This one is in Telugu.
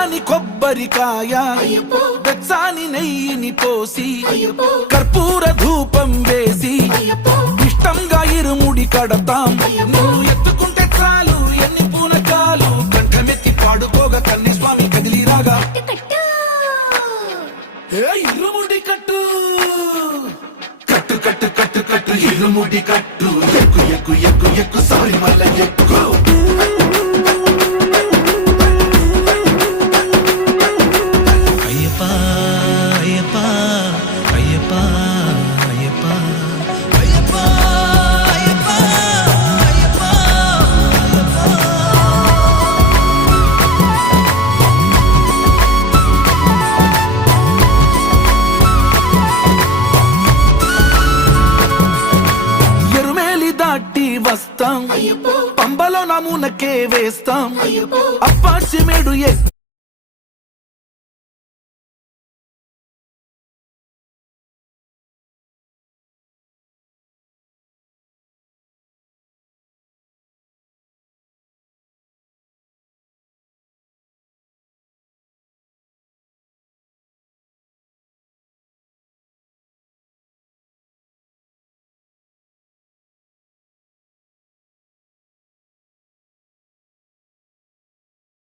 పచ్చాని కొబ్బరికాయ వెచ్చాని నెయ్యిని పోసి కర్పూర ధూపం వేసి ఇష్టంగా ఇరుముడి కడతాం. నువ్వు ఎత్తుకుంటే చాలు ఎన్ని పూనకాలు కంఠమెత్తి పాడుకోగా కన్యస్వామి కదిలిరాగా ఇరుముడి కట్టు కట్టు కట్టు కట్టు కట్టు ఇరుముడి కట్టు ఎక్కు ఎక్కు ఎక్కు ఎక్కు సారి మల్ల ఎక్కు. వస్తాం పంబలో నమూనకే వేస్తాం అప్పాచి మేడు